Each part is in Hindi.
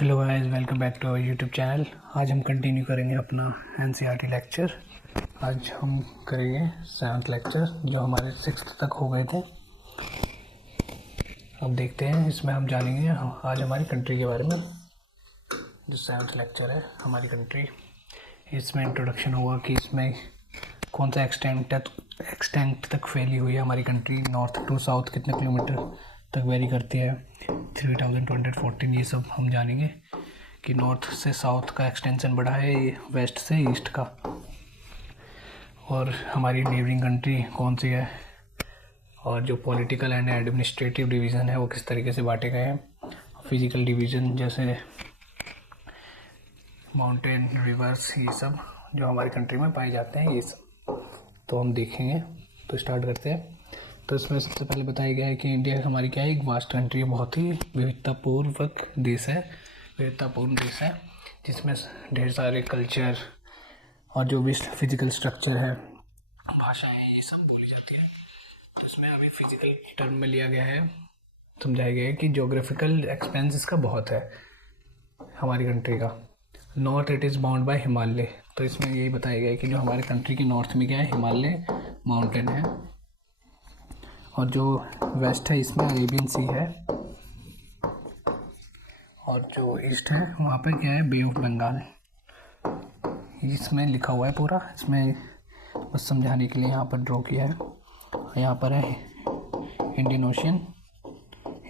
Hello guys, welcome back to our YouTube channel. आज हम कंटिन्यू करेंगे अपना एनसीईआरटी लेक्चर। आज हम करेंगे 7th लेक्चर जो हमारे 6th तक हो गए थे। अब देखते हैं, इसमें हम जानेंगे आज हमारी कंट्री के बारे में। जो 7th लेक्चर है हमारी कंट्री, इसमें इंट्रोडक्शन होगा कि इसमें कौन सा एक्सटेंट तक फैली हुई है हमारी कंट्री, नॉर्थ टू साउथ कितने किलोमीटर तक वेरी करती है, 3214, ये सब हम जानेंगे कि नॉर्थ से साउथ का एक्सटेंशन बढ़ा है, वेस्ट से ईस्ट का, और हमारी नेबरिंग कंट्री कौन सी है, और जो पॉलिटिकल एंड एडमिनिस्ट्रेटिव डिवीज़न है वो किस तरीके से बांटे गए हैं, फिजिकल डिवीज़न जैसे माउंटेन, रिवर्स, ये सब जो हमारी कंट्री में पाए जाते हैं, ये सब तो हम देखेंगे। तो स्टार्ट करते हैं। तो इसमें सबसे पहले बताया गया है कि इंडिया हमारी क्या है, एक वास्ट कंट्री है, बहुत ही विविधतापूर्ण देश है, जिसमें ढेर सारे कल्चर और जो भी फिजिकल स्ट्रक्चर है, भाषाएं हैं, ये सब बोली जाती है। तो इसमें अभी फिजिकल टर्म में लिया गया है, समझाया गया है कि जोग्राफिकल एक्सपेंस इसका बहुत है हमारी कंट्री का। North it is bound by Himalaya, तो इसमें यही बताया गया है कि जो हमारे कंट्री के नॉर्थ में क्या है, हिमालय माउंटेन है, और जो वेस्ट है इसमें अरेबियन सी है, और जो ईस्ट है वहाँ पे क्या है, बे ऑफ बंगाल। इसमें लिखा हुआ है पूरा, इसमें बस समझाने के लिए यहाँ पर ड्रॉ किया है। यहाँ पर है इंडियन ओशियन,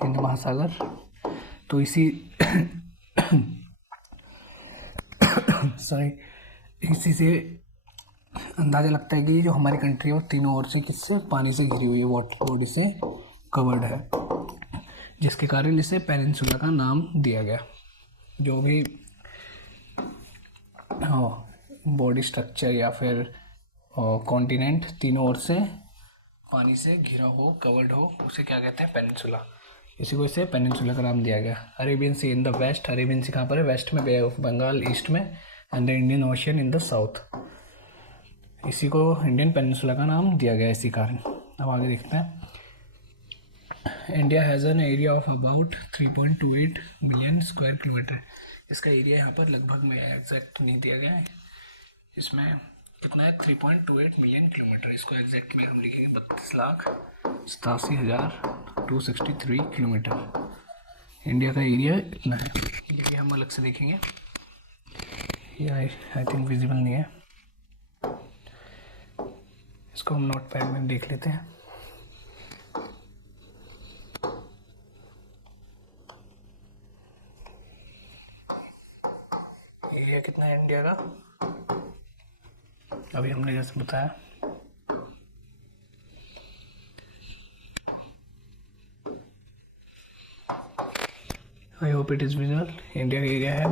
हिंद महासागर। तो इसी इसी से अंदाज़ा लगता है कि जो हमारी कंट्री है वो तीनों ओर से किससे, पानी से घिरी हुई है, वाटर बॉडी से कवर्ड है, जिसके कारण इसे पेनिनसुला का नाम दिया गया। जो भी बॉडी स्ट्रक्चर या फिर कॉन्टिनेंट तीनों ओर से पानी से घिरा हो, कवर्ड हो, उसे क्या कहते हैं, पेनिनसुला। इसी को इसे पेनिनसुला का नाम दिया गया। Arabian Sea in the west, Arabian Sea कहाँ पर है, वेस्ट में, बे ऑफ बंगाल ईस्ट में, and the Indian Ocean in the south. इसी को इंडियन पेनिनसुला का नाम दिया गया इसी कारण। अब आगे देखते हैं। India has an area of about 3.28 million square kilometre. इसका एरिया यहाँ पर लगभग में एग्जैक्ट नहीं दिया गया है, इसमें कितना है, 3.28 मिलियन किलोमीटर। इसको एग्जैक्ट में हम लिखेंगे 32,87,263 किलोमीटर। इंडिया का एरिया इतना है, ये भी हम अलग से देखेंगे, ये आई थिंक विजिबल नहीं है, इसको हम नोट पैड में देख लेते हैं। एरिया कितना है इंडिया का, अभी हमने जैसे बताया। I hope it is visual. India का एरिया है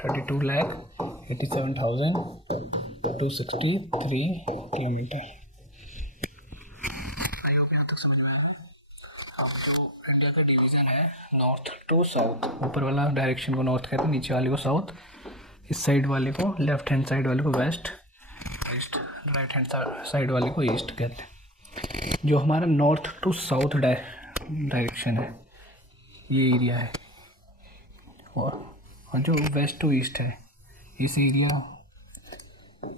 32,87,263 किलोमीटर। इंडिया का डिवीज़न है नॉर्थ टू साउथ, ऊपर वाला डायरेक्शन को नॉर्थ कहते हैं, नीचे वाले को साउथ, इस साइड वाले को, लेफ्ट हैंड साइड वाले को west, east, right hand side वाले को ईस्ट कहते हैं। जो हमारा नॉर्थ टू साउथ डायरेक्शन है, ये एरिया है, और जो वेस्ट टू ईस्ट है, इस एरिया,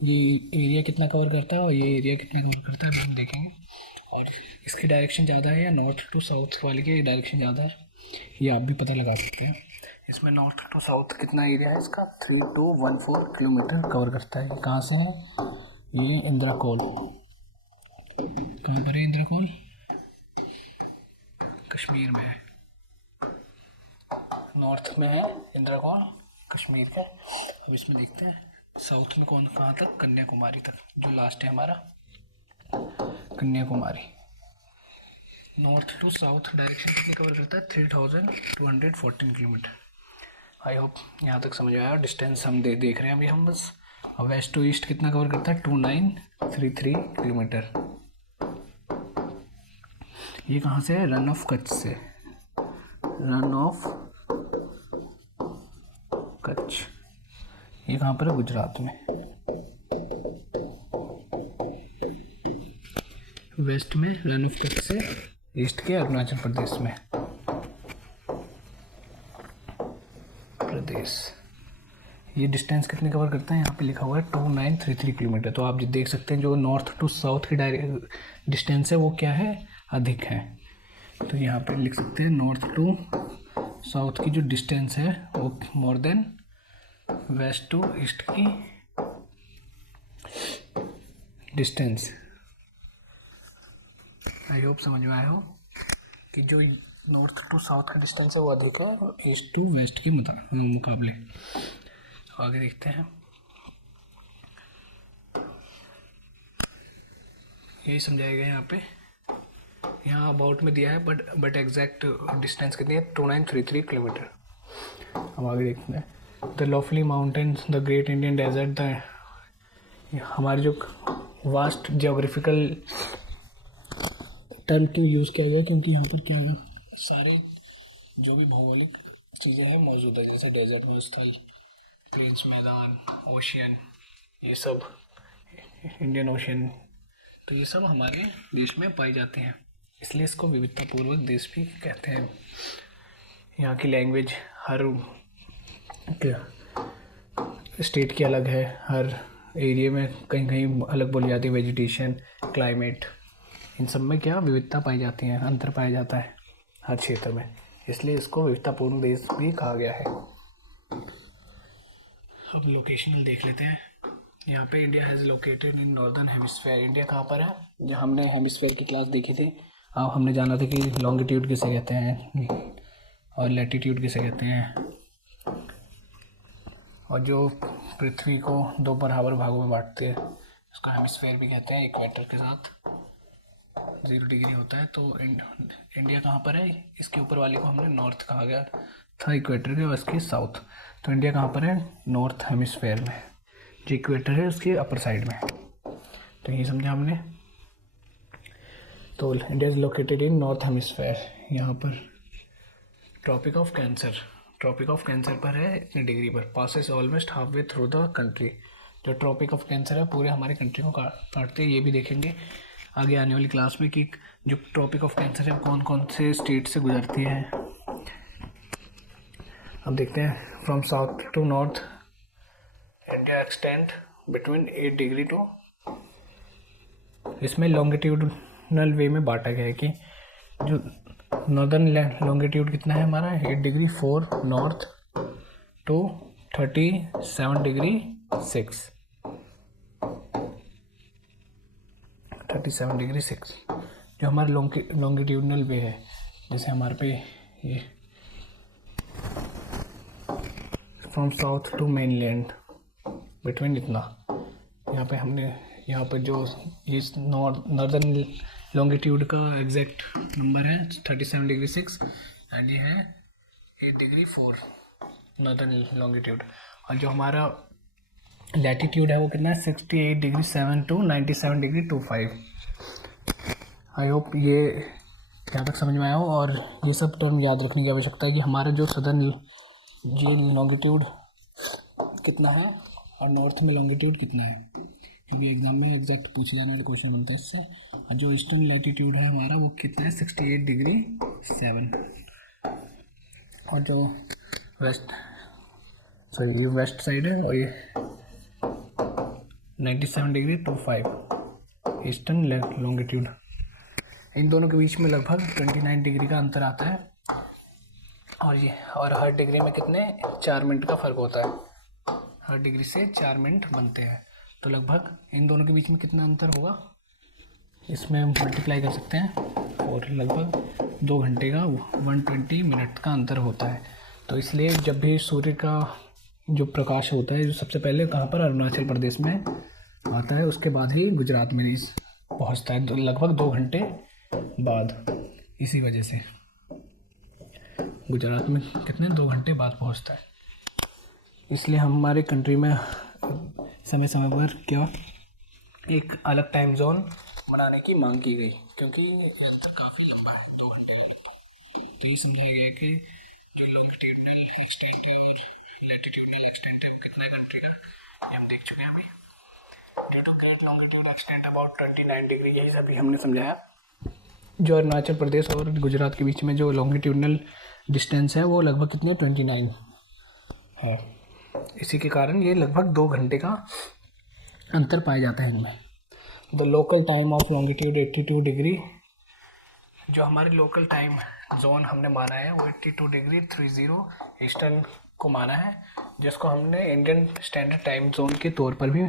ये एरिया कितना कवर करता है और ये एरिया कितना कवर करता है हम देखेंगे। और इसकी डायरेक्शन ज़्यादा है या नॉर्थ टू साउथ वाले की डायरेक्शन ज़्यादा है, ये आप भी पता लगा सकते हैं। इसमें नॉर्थ टू साउथ कितना एरिया है इसका, 3214 किलोमीटर कवर करता है। कहाँ से है ये, इंद्राकोल। कहाँ पर है इंद्राकोल, कश्मीर में है, नॉर्थ में है इंद्राकोल, कश्मीर का। अब इसमें देखते हैं साउथ में कहाँ तक, कन्याकुमारी तक, जो लास्ट है हमारा Kanyakumari. North to south direction कितनी कवर करता है, 3214 किलोमीटर। आई होप यहाँ तक समझ आया। डिस्टेंस हम देख रहे हैं अभी हम बस। और वेस्ट टू ईस्ट कितना कवर करता है, 2933 किलोमीटर। ये कहाँ से है, रन ऑफ कच्छ से, रन ऑफ कच्छ, ये कहाँ पर है, गुजरात में। वेस्ट में रन ऑफ कच्छ से, ईस्ट के अरुणाचल प्रदेश में। देश। ये डिस्टेंस कितने कवर करता है, यहाँ पे लिखा हुआ है 2933 किलोमीटर। तो आप देख सकते हैं जो नॉर्थ टू साउथ की डिस्टेंस है वो क्या है, अधिक है। तो यहाँ पे लिख सकते हैं नॉर्थ टू साउथ की जो डिस्टेंस है वो more than west to east की डिस्टेंस। आई होप समझ में आया हो कि जो नॉर्थ टू साउथ का डिस्टेंस है वो अधिक है और ईस्ट टू वेस्ट के मुकाबले। आगे देखते हैं, यही समझाया गया यहाँ पे। यहाँ अबाउट में दिया है बट एग्जैक्ट डिस्टेंस कितनी है, 2933 किलोमीटर। अब आगे देखते हैं, the lofty mountains, the Great Indian Desert, the हमारे जो वास्ट जियोग्राफिकल टर्म क्यों यूज़ किया गया, क्योंकि यहाँ पर क्या है, सारे जो भी भौगोलिक चीज़ें हैं मौजूद है, जैसे डेजर्ट व स्थल, प्लेन्स मैदान, ओशियन, ये सब इंडियन ओशियन, तो ये सब हमारे देश में पाए जाते हैं, इसलिए इसको विविधतापूर्वक देश भी कहते हैं। यहाँ की लैंग्वेज हर स्टेट की अलग है, हर एरिया में कहीं कहीं अलग बोली जाती है। वेजिटेशन, क्लाइमेट, इन सब में क्या विविधता पाई जाती है, अंतर पाया जाता है हर क्षेत्र में, इसलिए इसको विविधतापूर्ण देश भी कहा गया है। अब लोकेशनल देख लेते हैं। यहाँ पे India has located in northern hemisphere. India कहाँ पर है, जो हमने हेमिस्फीयर की क्लास देखी थी, अब हमने जाना था कि लॉन्गिट्यूड किसे कहते हैं और लैटिट्यूड किसे कहते हैं, और जो पृथ्वी को दो बराबर भागों में बांटते हैं उसको हेमिस्फीयर भी कहते हैं। इक्वेटर के साथ 0 डिग्री होता है। तो इंडिया कहाँ पर है, इसके ऊपर वाले को हमने नॉर्थ कहा गया था इक्वेटर के, और इसके साउथ। तो इंडिया कहाँ पर है, नॉर्थ हेमिस्फीयर में, जो इक्वेटर है उसके अपर साइड में। तो ये समझा हमने। तो India is located in north hemisphere. यहाँ पर ट्रॉपिक ऑफ कैंसर पर है इतने डिग्री पर, passes almost half way through the country. जो ट्रॉपिक ऑफ कैंसर है पूरे हमारे कंट्री को काटते हैं। ये भी देखेंगे आगे आने वाली क्लास में कि जो ट्रॉपिक ऑफ कैंसर है कौन कौन से स्टेट से गुजरती है। अब देखते हैं, from south to north India extend between 8 degree to, इसमें लॉन्गिट्यूडनल वे में बांटा गया है कि जो नॉर्दर्न लॉन्गिट्यूड कितना है हमारा, 8 degree 4 north to 37 degree 6, 37 degree 6 जो हमारा लॉन्गिट्यूडनल वे है। जैसे हमारे पे ये from south to mainland between इतना, यहाँ पे जो ये नॉर्दर्न लॉन्गिट्यूड का एग्जैक्ट नंबर है 37 डिग्री 6 एंड ये है 8 डिग्री 4 नॉर्दर्न लॉन्गिट्यूड। और जो हमारा लैटिट्यूड है वो कितना है, 68 degree 7 to 97 degree 25। I hope ये यहाँ तक समझ में आया हो। और ये सब टर्म याद रखने की आवश्यकता है कि हमारा जो सदर्न ये लॉन्गिट्यूड कितना है और नॉर्थ में लॉन्गिट्यूड कितना है, क्योंकि एग्जाम में एग्जैक्ट पूछे जाने वाले क्वेश्चन बनते हैं इससे। और जो ईस्टर्न लैटिट्यूड है हमारा वो कितना है, 68 डिग्री 7। और जो ये वेस्ट साइड है और ये 97 डिग्री 25 ईस्टर्न लॉन्गिट्यूड। इन दोनों के बीच में लगभग 29 डिग्री का अंतर आता है। और हर डिग्री में कितने 4 मिनट का फ़र्क होता है, हर डिग्री से 4 मिनट बनते हैं। तो लगभग इन दोनों के बीच में कितना अंतर होगा, इसमें हम मल्टीप्लाई कर सकते हैं और लगभग 2 घंटे का 120 मिनट का अंतर होता है। तो इसलिए जब भी सूर्य का जो प्रकाश होता है जो सबसे पहले कहाँ पर, अरुणाचल प्रदेश में आता है, उसके बाद ही गुजरात में पहुँचता है, तो लगभग 2 घंटे बाद। इसी वजह से गुजरात में कितने 2 घंटे बाद पहुँचता है। इसलिए हमारे कंट्री में समय समय पर क्या एक अलग टाइम जोन बनाने की मांग की गई, क्योंकि अंतर काफ़ी लंबा है, 2 घंटे लगता है। तो ये समझाया गया कि जो लॉन्गिट्यूडनल एक्सटेंट है और लैटिट्यूडनल एक्सटेंट है कितना कंट्री का, ये हम देख चुके हैं अभी। Due to great longitude extent about 29 degree, यही सभी हमने समझाया। जो अरुणाचल प्रदेश और गुजरात के बीच में जो लॉन्गिट्यूडनल डिस्टेंस है वो लगभग कितनी है, 29। है। इसी के कारण ये लगभग 2 घंटे का अंतर पाया जाता है इनमें। The local time of longitude 82 degree, जो हमारे लोकल टाइम जोन हमने माना है वो 82 डिग्री 30 ईस्टर्न को माना है, जिसको हमने इंडियन स्टैंडर्ड टाइम जोन के तौर पर भी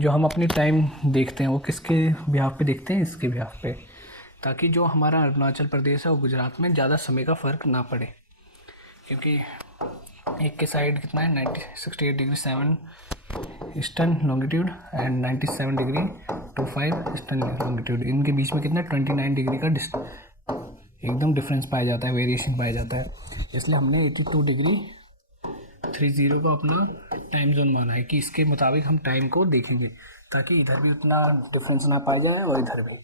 जो हम अपनी टाइम देखते हैं वो किसके बिहाफ पे देखते हैं, इसके बिहाफ पे, ताकि जो हमारा अरुणाचल प्रदेश है और गुजरात में ज़्यादा समय का फ़र्क ना पड़े, क्योंकि एक के साइड कितना है 68 degree 7 eastern longitude and 97 degree 25 eastern longitude, इनके बीच में कितना 29 डिग्री का एकदम डिफरेंस पाया जाता है, वेरिएशन पाया जाता है। इसलिए हमने 82 डिग्री 30 को अपना टाइम जोन माना है कि इसके मुताबिक हम टाइम को देखेंगे, ताकि इधर भी उतना डिफरेंस ना पाया जाए और इधर भी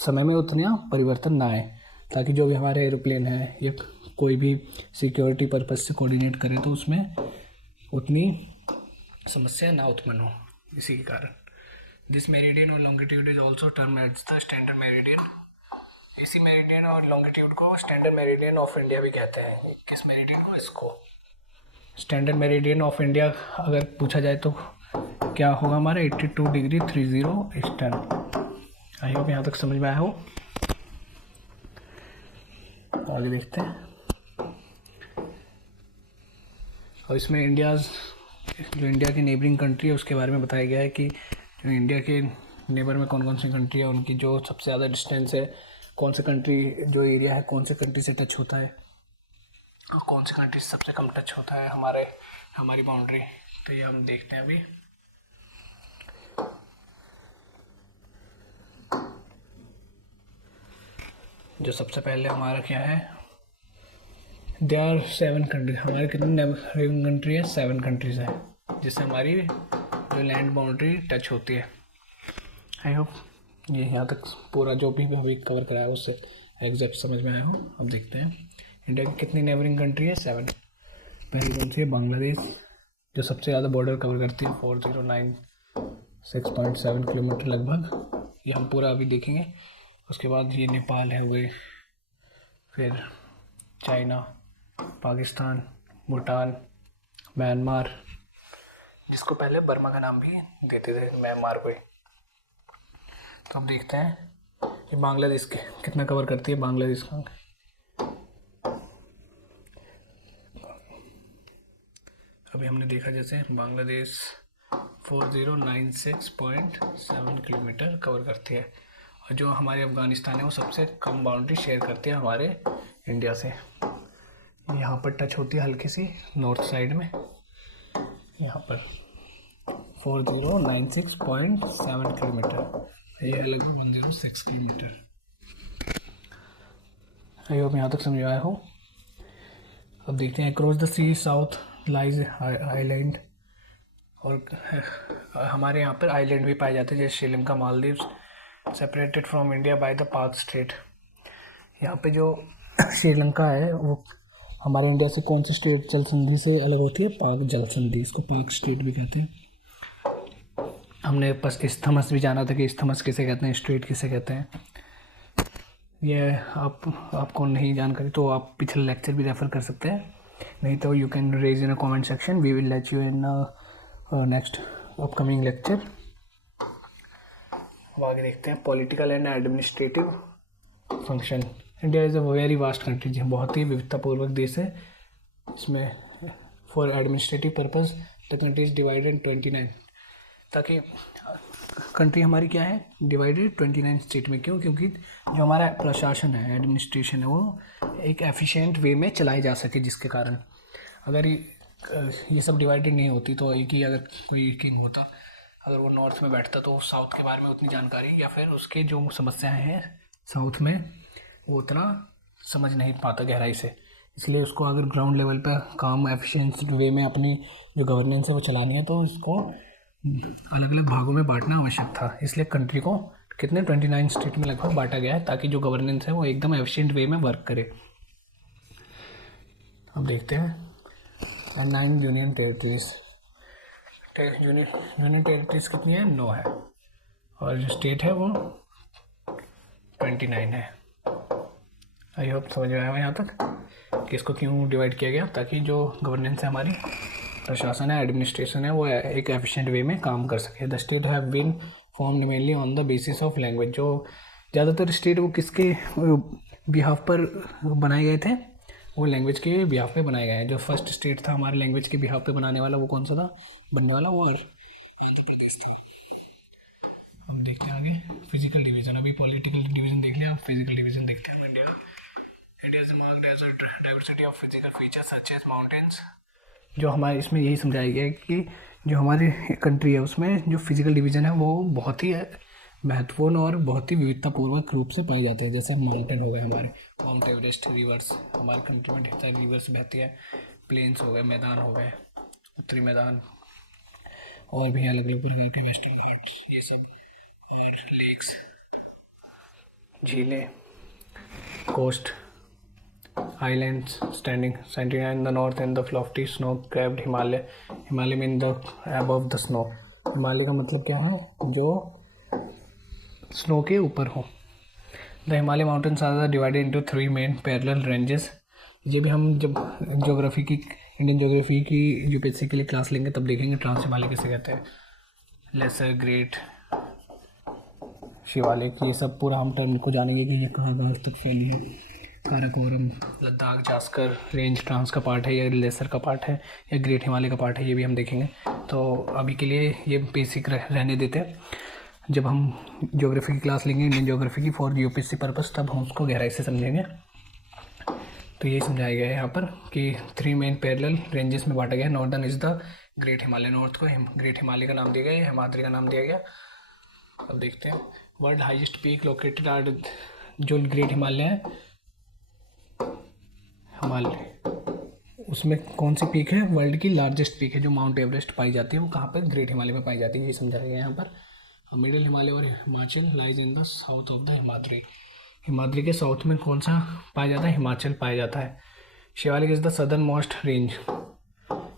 समय में उतना परिवर्तन ना आए, ताकि जो भी हमारे एरोप्लेन है या कोई भी सिक्योरिटी पर्पज़ से कोऑर्डिनेट करे तो उसमें उतनी समस्या ना उत्पन्न हो। इसी के कारण दिस मेरिडियन और longitude is also term as the standard meridian. इसी मेरिडियन और लॉन्गिट्यूड को स्टैंडर्ड मेरिडियन ऑफ इंडिया भी कहते हैं। किस मेरिडियन को? इसको स्टैंडर्ड मेरिडियन ऑफ इंडिया अगर पूछा जाए तो क्या होगा हमारा 82 डिग्री 30 ईस्टर्न। आई होप यहाँ तक समझ में आया हो। आगे देखते हैं। और इसमें जो इंडिया की नेबरिंग कंट्री है उसके बारे में बताया गया है कि जो इंडिया के नेबर में कौन कौन सी कंट्री है, उनकी जो सबसे ज़्यादा डिस्टेंस है, कौन से कंट्री जो एरिया है कौन से कंट्री से टच होता है और कौन सी कंट्री से सबसे कम टच होता है हमारी बाउंड्री। तो ये हम देखते हैं अभी। जो सबसे पहले हमारा क्या है, देयर आर 7 कंट्री। हमारे कितनी नेबरिंग कंट्री है? 7 कंट्रीज़ है जिससे हमारी जो लैंड बाउंड्री टच होती है। आई होप ये यहाँ तक पूरा जो भी अभी कवर कराया है उससे एग्जैक्ट समझ में आया हो। अब देखते हैं इंडिया की कितनी नेबरिंग कंट्री है? 7। पहली कौन सी है? बांग्लादेश, जो सबसे ज़्यादा बॉर्डर कवर करती है 4096.7 किलोमीटर लगभग। ये हम पूरा अभी देखेंगे। उसके बाद ये नेपाल है हुए, फिर चाइना, पाकिस्तान, भूटान, म्यांमार, जिसको पहले बर्मा का नाम भी देते थे, म्यांमार को ही। तो अब देखते हैं ये बांग्लादेश के कितना कवर करती है। बांग्लादेश का अभी हमने देखा जैसे बांग्लादेश 4096.7 किलोमीटर कवर करती है, और जो हमारे अफ़गानिस्तान है वो सबसे कम बाउंड्री शेयर करती है हमारे इंडिया से। यहाँ पर टच होती है हल्की सी नॉर्थ साइड में, यहाँ पर 4096.7 किलोमीटर, ये है लगभग 106 किलोमीटर। आई होप यहाँ तक समझ आया हो। अब देखते हैं across the sea south lies island, और हमारे यहाँ पर आइलैंड भी पाए जाते हैं जैसे Sri Lanka, Maldives, separated from India by the पाक स्टेट। यहाँ पे जो श्रीलंका है वो हमारे इंडिया से कौन सी स्टेट जल संधि से अलग होती है? पाक जल संधि, इसको पाक स्टेट भी कहते हैं। हमने बस इस्थमस भी जाना था कि इस्थमस किसे कहते हैं, स्ट्रेट किसे कहते हैं। ये आपको नहीं जानकारी तो आप पिछले लेक्चर भी रेफ़र कर सकते हैं, नहीं तो you can raise in a comment section, we will let you in next upcoming lecture. अब आगे देखते हैं political and administrative function. India is a very vast country, जी बहुत ही विविधतापूर्वक देश है। इसमें for administrative purpose the country is divided in 29, ताकि कंट्री हमारी क्या है डिवाइडेड 29 स्टेट में। क्यों? क्योंकि जो हमारा प्रशासन है, एडमिनिस्ट्रेशन है, वो एक एफिशिएंट वे में चलाई जा सके, जिसके कारण अगर ये सब डिवाइडेड नहीं होती तो एक ही अगर कोई किंग होता, अगर वो नॉर्थ में बैठता तो साउथ के बारे में उतनी जानकारी या फिर उसके जो समस्याएं हैं साउथ में वो उतना समझ नहीं पाता गहराई से। इसलिए उसको अगर ग्राउंड लेवल पर काम एफिशिएंट वे में अपनी जो गवर्नेंस है वो चलानी है तो इसको अलग अलग भागों में बांटना आवश्यक था। इसलिए कंट्री को कितने 29 स्टेट में लगभग बांटा गया है, ताकि जो गवर्नेंस है वो एकदम एफिशिएंट वे में वर्क करे। अब देखते हैं 9 यूनियन टेरिटरीज। यूनियन टेरिटरीज कितनी है? 9 है, और जो स्टेट है वो 29 है। आई होप समझ में आया यहाँ तक कि इसको क्यों डिवाइड किया गया, ताकि जो गवर्नेंस है हमारी प्रशासन है, एडमिनिस्ट्रेशन है, वो एक एफिशिएंट वे में काम कर सके। The state have been formed mainly on the basis of language. जो ज़्यादातर स्टेट वो किसके बिहाफ पर बनाए गए थे, वो लैंग्वेज के बिहाफ पे बनाए गए हैं। जो फर्स्ट स्टेट था हमारे लैंग्वेज के बिहाफ पे बनाने वाला, वो कौन सा था बनने वाला, वो आंध्र प्रदेश था। अब देखते हैं आगे फिजिकल डिवीजन। अभी पॉलिटिकल डिवीजन देख लिया, अब फिजिकल डिवीजन देखते हैं। India is marked as a diversity of physical features such as mountains. जो हमारे इसमें यही समझाया गया है कि जो हमारी कंट्री है उसमें जो फिजिकल डिवीजन है वो बहुत ही महत्वपूर्ण और बहुत ही विविधतापूर्वक रूप से पाए जाते हैं। जैसे माउंटेन हो गए हमारे, माउंट एवरेस्ट, रिवर्स, हमारे कंट्री में ढेर सारी रिवर्स बहती है, प्लेन्स हो गए, मैदान हो गए, उत्तरी मैदान, और भी अलग अलग प्रकार के वेस्टर्न घाट्स, ये सब, और लेक्स, झीलें, coast, islands standing in the north and the lofty snow-capped Himalaya. Himalaya mean the above the snow. Himalaya का मतलब क्या है, जो स्नो के ऊपर हो। The Himalaya mountains are divided into 3 main parallel ranges. ये भी हम जब ज्योग्राफी की, इंडियन ज्योग्राफी की यूपीएससी के लिए क्लास लेंगे तब देखेंगे ट्रांस हिमालय किसे कहते हैं, लेसर, ग्रेट, शिवालिक, ये सब पूरा हम टर्म को जानेंगे कि ये कहाँ तक फैली है। काराकोरम, लद्दाख, जास्कर रेंज ट्रांस का पार्ट है या लेसर का पार्ट है या ग्रेट हिमालय का पार्ट है, ये भी हम देखेंगे। तो अभी के लिए ये बेसिक रहने देते हैं। जब हम ज्योग्राफी की क्लास लेंगे, इंडियन ज्योग्राफी की फॉर यूपीएससी पर्पस, तब हम उसको गहराई से समझेंगे। तो यही समझाया गया है यहाँ पर कि 3 मेन पैरेलल रेंजेस में बांटा गया है। Northern is the great Himalaya, north को ग्रेट हिमालय का नाम दिया गया है, हिमाद्री का नाम दिया गया। अब देखते हैं world highest peak located are, जो ग्रेट हिमालय है, हिमालय उसमें कौन सी पीक है, वर्ल्ड की लार्जेस्ट पीक है जो माउंट एवरेस्ट पाई जाती है, वो कहाँ पर, ग्रेट हिमालय में पाई जाती है, ये समझाया गया है यहाँ पर। मिडिल हिमालय और Himachal lies in the south of the Himadri. Himadri के साउथ में कौन सा पाया जाता है, हिमाचल पाया जाता है। Shivalik is the southern most range.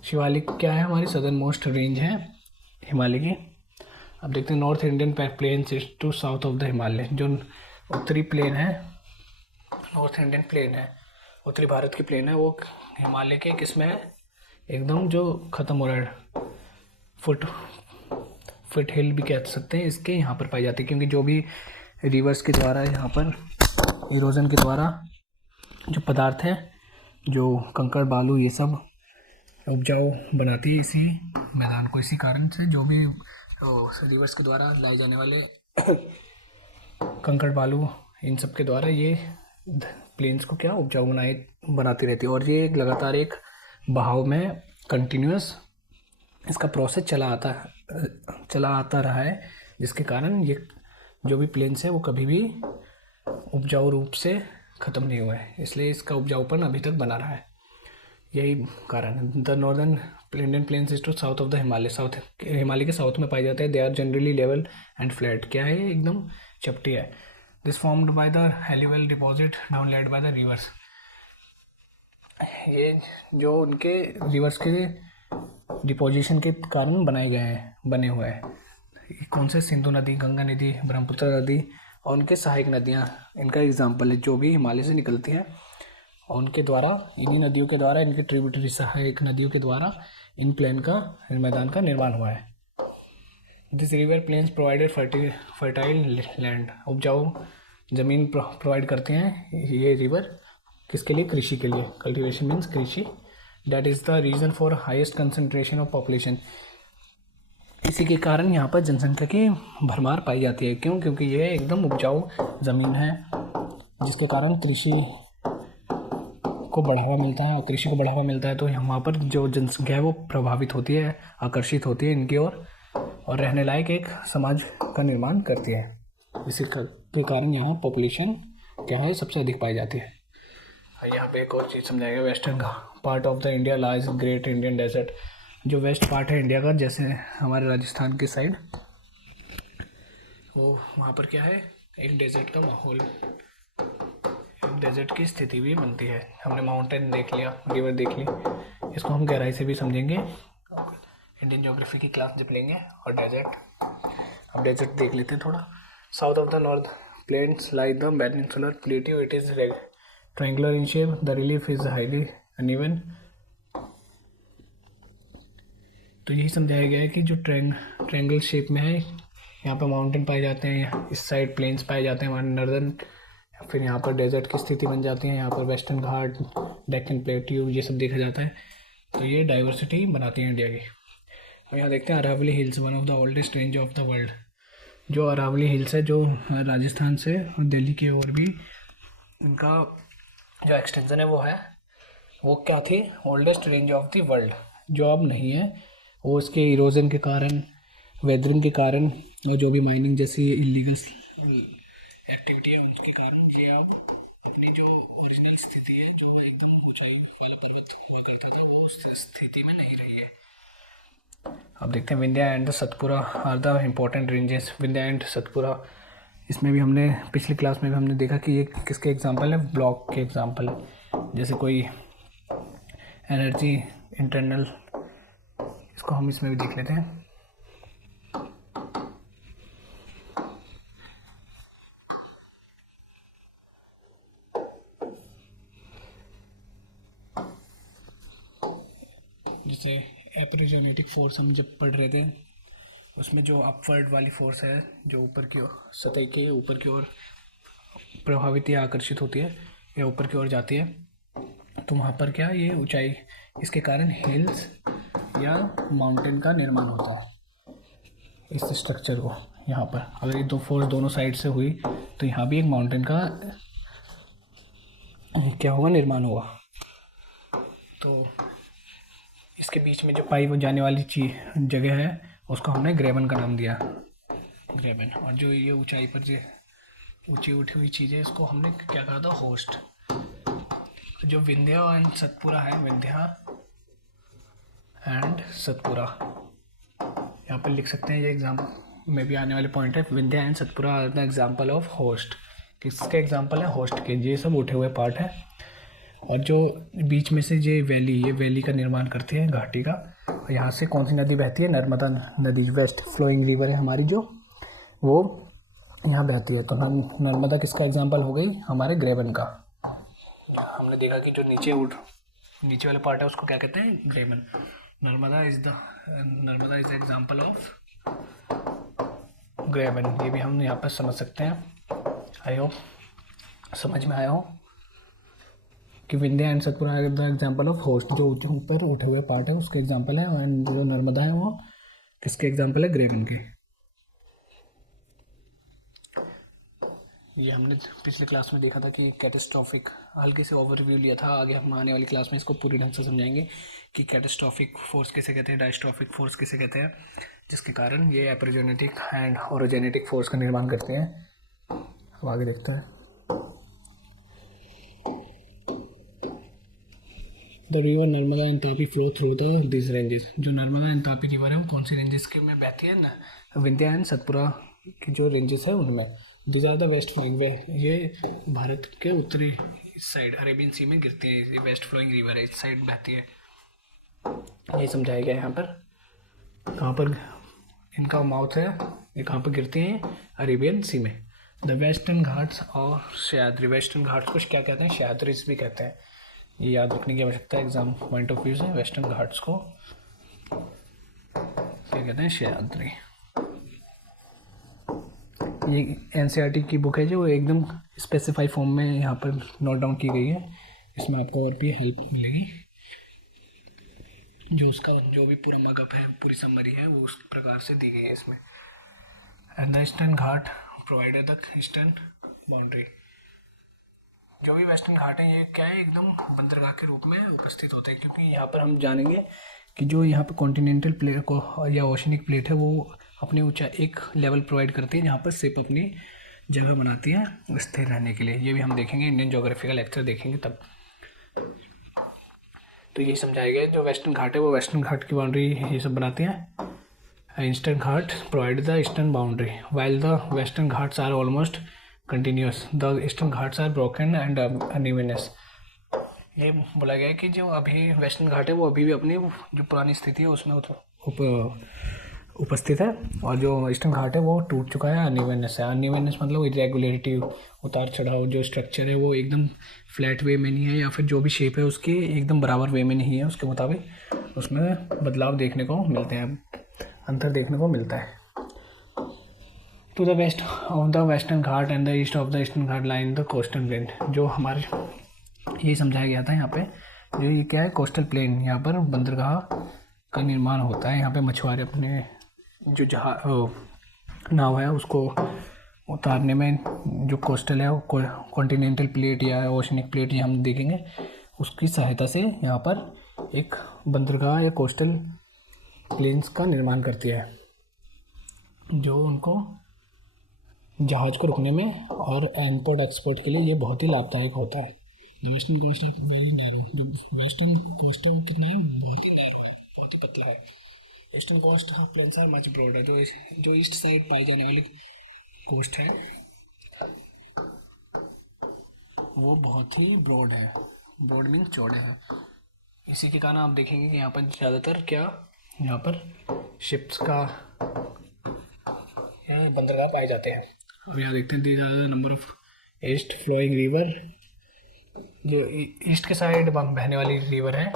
Shivalik क्या है, हमारी सदर्न मोस्ट रेंज है हिमालय की। अब देखते हैं north Indian plain to south of the Himalaya. जो उत्तरी प्लेन है, नॉर्थ इंडियन प्लेन है, उत्तरी भारत की प्लेन है, वो हिमालय के किस में है, एकदम जो ख़त्म हो रहा है, फुट हिल भी कह सकते हैं इसके, यहाँ पर पाई जाती है। क्योंकि जो भी रिवर्स के द्वारा यहाँ पर इरोजन के द्वारा जो पदार्थ है, जो कंकड़ बालू, ये सब उपजाऊ बनाती है इसी मैदान को। इसी कारण से जो भी रिवर्स के द्वारा लाए जाने वाले कंकड़ बालू, इन सब के द्वारा ये प्लेन्स को क्या उपजाऊ बनाती रहती है। और ये एक लगातार एक बहाव में कंटिन्यूस इसका प्रोसेस चला आता रहा है, जिसके कारण ये जो भी प्लेन्स है वो कभी भी उपजाऊ रूप से ख़त्म नहीं हुआ है, इसलिए इसका उपजाऊपन अभी तक बना रहा है, यही कारण है। The northern Indian plains is to south of the Himalaya, south Himalaya के साउथ में पाए जाते हैं। They are generally level and flat, क्या है, एकदम चपटी है। This formed by the alluvial deposit down laid by the rivers. ये जो उनके रिवर्स के डिपोजिशन के कारण बने हुए हैं। कौन से, सिंधु नदी, गंगा नदी, ब्रह्मपुत्र नदी और उनके सहायक नदियाँ इनका एग्जाम्पल है, जो भी हिमालय से निकलती हैं और उनके द्वारा, इन्हीं नदियों के द्वारा, इनके ट्रिब्यूटरी सहायक नदियों के द्वारा इन प्लेन का, मैदान का निर्माण हुआ है। This river plains provided fertile land, उपजाऊ ज़मीन प्रोवाइड करते हैं ये रिवर, किसके लिए, कृषि के लिए। कल्टीवेशन मीन्स कृषि। That is the reason for highest concentration of population. इसी के कारण यहाँ पर जनसंख्या की भरमार पाई जाती है। क्यों, क्योंकि ये एकदम उपजाऊ ज़मीन है, जिसके कारण कृषि को बढ़ावा मिलता है। और कृषि को बढ़ावा मिलता है तो यहाँ पर जो जनसंख्या है वो प्रभावित होती है, आकर्षित होती है इनकी ओर, और रहने लायक एक समाज का निर्माण करती है। इसी के कारण यहाँ पॉपुलेशन क्या है, सबसे अधिक पाई जाती है। यहाँ पे एक और चीज़ समझाएगा, western part of the India lies Great Indian Desert. जो वेस्ट पार्ट है इंडिया का, जैसे हमारे राजस्थान की साइड, वो वहाँ पर क्या है, एक डेजर्ट का माहौल, डेजर्ट की स्थिति भी बनती है। हमने माउंटेन देख लिया, रिवर देख ली, इसको हम गहराई से भी समझेंगे इंडियन ज्योग्राफी की क्लास जब लेंगे। और डेजर्ट, अब डेजर्ट देख लेते हैं थोड़ा। South of the north plains like the peninsular plateau, it is triangular in shape, the relief is highly uneven, तो यही समझाया गया है कि जो ट्रायंगल शेप में है, यहाँ पर माउंटेन पाए जाते हैं, इस साइड प्लेन्स पाए जाते हैं हमारे नर्दर्न, फिर यहाँ पर डेजर्ट की स्थिति बन जाती है, यहाँ पर वेस्टर्न घाट, डेक्कन प्लेट्यू, ये सब देखा जाता है। तो ये डाइवर्सिटी बनाती है इंडिया की। अब यहाँ देखते हैं Aravalli hills, one of the oldest range of the world. जो अरावली हिल्स है, जो राजस्थान से दिल्ली की ओर भी इनका जो एक्सटेंशन है वो क्या थी, oldest range of the world, जो अब नहीं है। वो उसके इरोजन के कारण, वेदरिंग के कारण, और जो भी माइनिंग जैसी इलीगल एक्टिविटी है उनके कारण ये अब अपनी जो ओरिजिनल स्थिति है, जो एकदम ऊंचाई वाला पर्वत हुआ करता था, वो उस स्थिति में नहीं रही है। अब देखते हैं Vindhya and Satpura are the important ranges. Vindhya and Satpura, इसमें भी हमने पिछली क्लास में भी हमने देखा कि ये किसके एग्जांपल है, ब्लॉक के एग्जांपल। जैसे कोई एनर्जी इंटरनल, इसको हम इसमें भी देख लेते हैं। जैसे एपरिजोनेटिक फोर्स हम जब पढ़ रहे थे, उसमें जो अपवर्ड वाली फोर्स है, जो ऊपर की ओर सतह के ऊपर की ओर प्रभावित या आकर्षित होती है या ऊपर की ओर जाती है, तो वहाँ पर क्या, ये ऊंचाई, इसके कारण हिल्स या माउंटेन का निर्माण होता है। इस स्ट्रक्चर को यहाँ पर अगर ये दो फोर्स दोनों साइड से हुई तो यहाँ भी एक माउंटेन का क्या होगा, निर्माण होगा। तो इसके बीच में जो पाई वो जाने वाली जगह है, उसको हमने ग्रेबन का नाम दिया, ग्रेबन। और जो ये ऊंचाई पर जो ऊंची उठी हुई चीज़ें, इसको हमने क्या कहा था, होस्ट। जो विंध्या एंड सतपुरा है, विंध्या एंड सतपुरा, यहाँ पर लिख सकते हैं, ये एग्जाम में भी आने वाले पॉइंट है। Vindhya and Satpura are the example of horst. किसके एग्जाम्पल है, होस्ट के। ये सब उठे हुए पार्ट है। और जो बीच में से ये वैली का निर्माण करती है, घाटी का। और यहाँ से कौन सी नदी बहती है, नर्मदा नदी, वेस्ट फ्लोइंग रिवर है हमारी, जो वो यहाँ बहती है। तो नर्मदा किसका एग्जाम्पल हो गई, हमारे ग्रेबन का। हमने देखा कि जो नीचे वाला पार्ट है उसको क्या कहते हैं, ग्रेबन। Narmada is example of ग्रेबन। ये भी हम यहाँ पर समझ सकते हैं। आई होप समझ में आया हो कि Vindhya and Satpura are the example of horst. जो ऊपर उठे हुए पार्ट है उसके एग्जाम्पल है, एंड जो नर्मदा है वो किसके एग्जाम्पल है, ग्रेबन के। ये हमने पिछले क्लास में देखा था कि कैटास्ट्रॉफिक, हल्के से ओवरव्यू लिया था। आगे हम आने वाली क्लास में इसको पूरी ढंग से समझाएंगे कि कैटास्ट्रॉफिक फोर्स किसे कहते हैं, डायस्ट्रॉफिक फोर्स किसे कहते हैं, जिसके कारण ये एपरिजोनेटिक एंड ओरोजेनेटिक फोर्स का निर्माण करते हैं। अब आगे देखते हैं। The river Narmada and Tapi flow through this ranges. जो नर्मदा एंड तापी रिवर है वो कौन सी रेंजेस के में बहती है ना, विंध्या एंड सतपुरा की जो रेंजेस है उनमें। This are the west flowing way, ये भारत के उत्तरी इस साइड अरेबियन सी में गिरती है। ये वेस्ट फ्लोइंग रिवर है, इस साइड बहती है। ये समझाया गया है यहाँ पर। कहाँ पर इनका माउथ है, ये कहाँ पर गिरती हैं, अरेबियन सी में। द वेस्टर्न घाट्स और सह्याद्री, वेस्टर्न घाट्स को क्या कहते हैं, सह्याद्रीज भी कहते हैं। ये याद रखने की आवश्यकता है एग्जाम पॉइंट ऑफ व्यू से। वेस्टर्न घाट्स को क्या कहते हैं, सह्याद्री। ये एनसीईआरटी की बुक है जो एकदम स्पेसिफाई फॉर्म में यहाँ पर नोट डाउन की गई है। इसमें आपको और भी हेल्प मिलेगी। जो उसका जो भी पूरा मगअप है, पूरी समरी है, वो उस प्रकार से दी गई है इसमें। And the eastern Ghat provided the eastern boundary. जो भी वेस्टर्न घाट है ये क्या है, एकदम बंदरगाह के रूप में उपस्थित होते हैं, क्योंकि यहाँ पर हम जानेंगे कि जो यहाँ पर कॉन्टिनेंटल प्लेट को या ओशनिक प्लेट है वो अपनी ऊंचा एक लेवल प्रोवाइड करती है, जहाँ पर शिप अपनी जगह बनाती है स्थिर रहने के लिए। ये भी हम देखेंगे, इंडियन ज्योग्राफी का लेक्चर देखेंगे तब। तो यही समझाया गया, जो वेस्टर्न घाट है वो वेस्टर्न घाट की बाउंड्री ये सब बनाती हैं। Eastern Ghat provide the eastern boundary while the western Ghats are almost continuous. The eastern Ghats are broken and unevenness. ये बोला गया है कि जो अभी वेस्टर्न घाट है वो अभी भी अपनी जो पुरानी स्थिति है उसमें उपस्थित है, और जो ईस्टर्न घाट है वो टूट चुका है, अनइवननेस है। अनइवननेस मतलब इरेगुलरिटी, उतार चढ़ाव। जो स्ट्रक्चर है वो एकदम फ्लैट वे में नहीं है, या फिर जो भी शेप है उसकी एकदम बराबर वे में नहीं है उसके मुताबिक। उसमें बदलाव देखने को मिलते हैं, अंतर देखने को मिलता है। To the west of the western Ghat and the east of the eastern Ghat line the coastal plain, जो हमारे यही समझाया गया था यहाँ पे, जो ये क्या है कोस्टल प्लेन, यहाँ पर बंदरगाह का निर्माण होता है। यहाँ पे मछुआरे अपने जो नाव है उसको उतारने में, जो कोस्टल है वो कॉन्टिनेंटल प्लेट या ओशनिक प्लेट ये हम देखेंगे, उसकी सहायता से यहाँ पर एक बंदरगाह या कोस्टल प्लेन्स का निर्माण करती है, जो उनको जहाज़ को रुकने में और इम्पोर्ट एक्सपोर्ट के लिए ये बहुत ही लाभदायक होता है। Western coast of western coast कितना है, बहुत ही नैरो है, बहुत ही पतला है। Eastern coast of plains are much broad है, जो ईस्ट साइड पाई जाने वाली कोस्ट है वो बहुत ही ब्रॉड है, ब्रॉड मीन चौड़े है। इसी के कारण आप देखेंगे कि यहाँ पर ज़्यादातर क्या, यहाँ पर शिप्स का बंदरगाह पाए जाते हैं। अब यहाँ देखते हैं these are the number of east flowing river, जो ईस्ट के साइड बहने वाली रिवर है,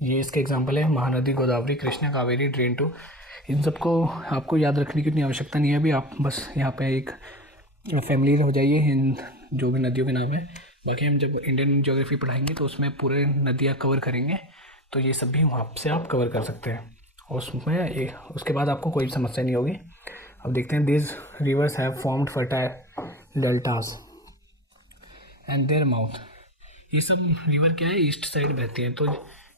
ये इसके एग्जांपल है महानदी, गोदावरी, कृष्णा, कावेरी, ड्रेन टू। इन सबको आपको याद रखने की इतनी आवश्यकता नहीं है अभी, आप बस यहाँ पे एक फैमिली हो जाइए इन जो भी नदियों के नाम है। बाकी हम जब इंडियन ज्योग्राफी पढ़ाएंगे तो उसमें पूरे नदियाँ कवर करेंगे, तो ये सब भी वहाँ से आप कवर कर सकते हैं, उसमें उसके बाद आपको कोई समस्या नहीं होगी। अब देखते हैं this reverse have formed fertile deltas and their mouth. ये सब रिवर क्या है, ईस्ट साइड बहती हैं, तो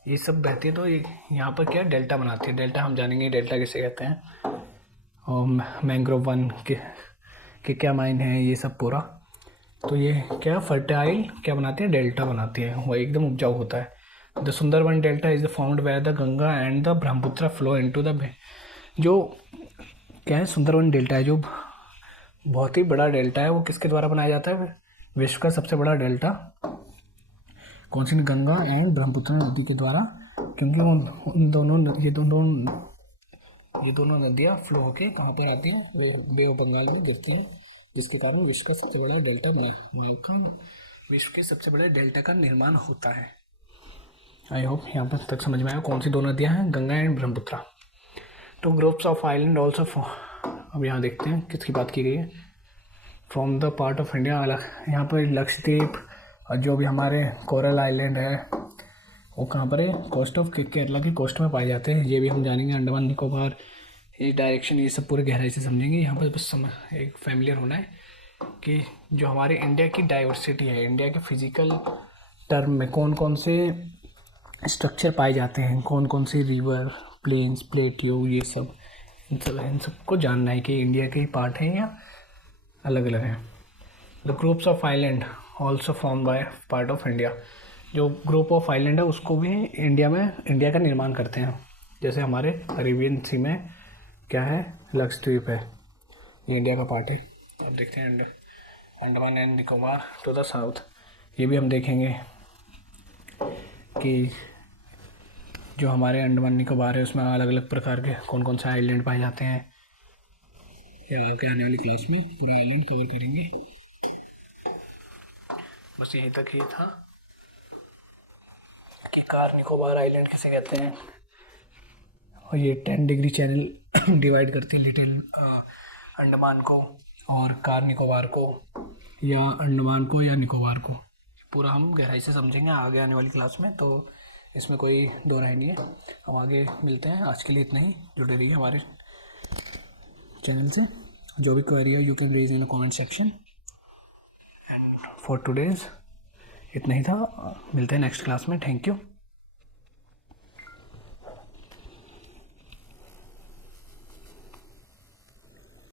ये सब बहती है तो यहाँ पर क्या डेल्टा बनाती है। डेल्टा हम जानेंगे डेल्टा किसे कहते हैं, और मैंग्रोव वन के क्या मायने हैं ये सब पूरा। तो ये क्या फर्टाइल क्या बनाती है, डेल्टा बनाती है, वो एकदम उपजाऊ होता है। The Sundarban delta is found where the Ganga and the Brahmaputra flow into the, जो क्या है सुंदरबन डेल्टा है, जो बहुत ही बड़ा डेल्टा है, वो किसके द्वारा बनाया जाता है, विश्व का सबसे बड़ा डेल्टा कौन सी, गंगा एंड ब्रह्मपुत्र नदी के द्वारा, क्योंकि उन दोनों ये दोनों नदियाँ फ्लो होके कहाँ पर आती हैं, वे बे ऑफ बंगाल में गिरती हैं, जिसके कारण विश्व का सबसे बड़ा डेल्टा बना, वहाँ का विश्व के सबसे बड़े डेल्टा का निर्माण होता है। आई होप यहाँ पर तक समझ में आया कौन सी दो नदियाँ हैं, Ganga and Brahmaputra. Two groups of island also, अब यहाँ देखते हैं किसकी बात की गई है, from the part of India अलग, यहाँ पर लक्षद्वीप और जो भी हमारे कोरल आइलैंड है वो कहाँ पर है, कोस्ट ऑफ केरला की कोस्ट में पाए जाते हैं। ये भी हम जानेंगे, अंडमान निकोबार, ये डायरेक्शन, ये सब पूरे गहराई से समझेंगे। यहाँ पर बस एक फैमिलियर होना है कि जो हमारे इंडिया की डाइवर्सिटी है, इंडिया के फिजिकल टर्म में कौन कौन से स्ट्रक्चर पाए जाते हैं, कौन कौन से रिवर, प्लेन्स, प्लेट्यू, ये सब इन सबको जानना है कि इंडिया के ही पार्ट हैं या अलग अलग हैं। The groups of island also form by part of India, जो ग्रुप ऑफ आइलैंड है उसको भी इंडिया का निर्माण करते हैं। जैसे हमारे अरेबियन सी में क्या है, लक्षद्वीप है, ये इंडिया का पार्ट है। अब देखते हैं Andaman and Nicobar to the south, ये भी हम देखेंगे कि जो हमारे अंडमान निकोबार है उसमें अलग अलग प्रकार के कौन कौन से आइलैंड पाए जाते हैं, या आगे आने वाली क्लास में पूरा आइलैंड कवर करेंगे। बस यहीं तक ही था कि कार निकोबार आइलैंड किसे कहते हैं, और ये 10 डिग्री चैनल डिवाइड करती है लिटिल अंडमान को और कार निकोबार को, या अंडमान को या निकोबार को। पूरा हम गहराई से समझेंगे आगे आने वाली क्लास में, तो इसमें कोई दो राय नहीं है। हम आगे मिलते हैं, आज के लिए इतना ही। जुड़े रहिए हमारे चैनल से, जो भी क्वेरी है you can raise in the comment section. And for today's इतना ही था, मिलते हैं नेक्स्ट क्लास में। Thank you.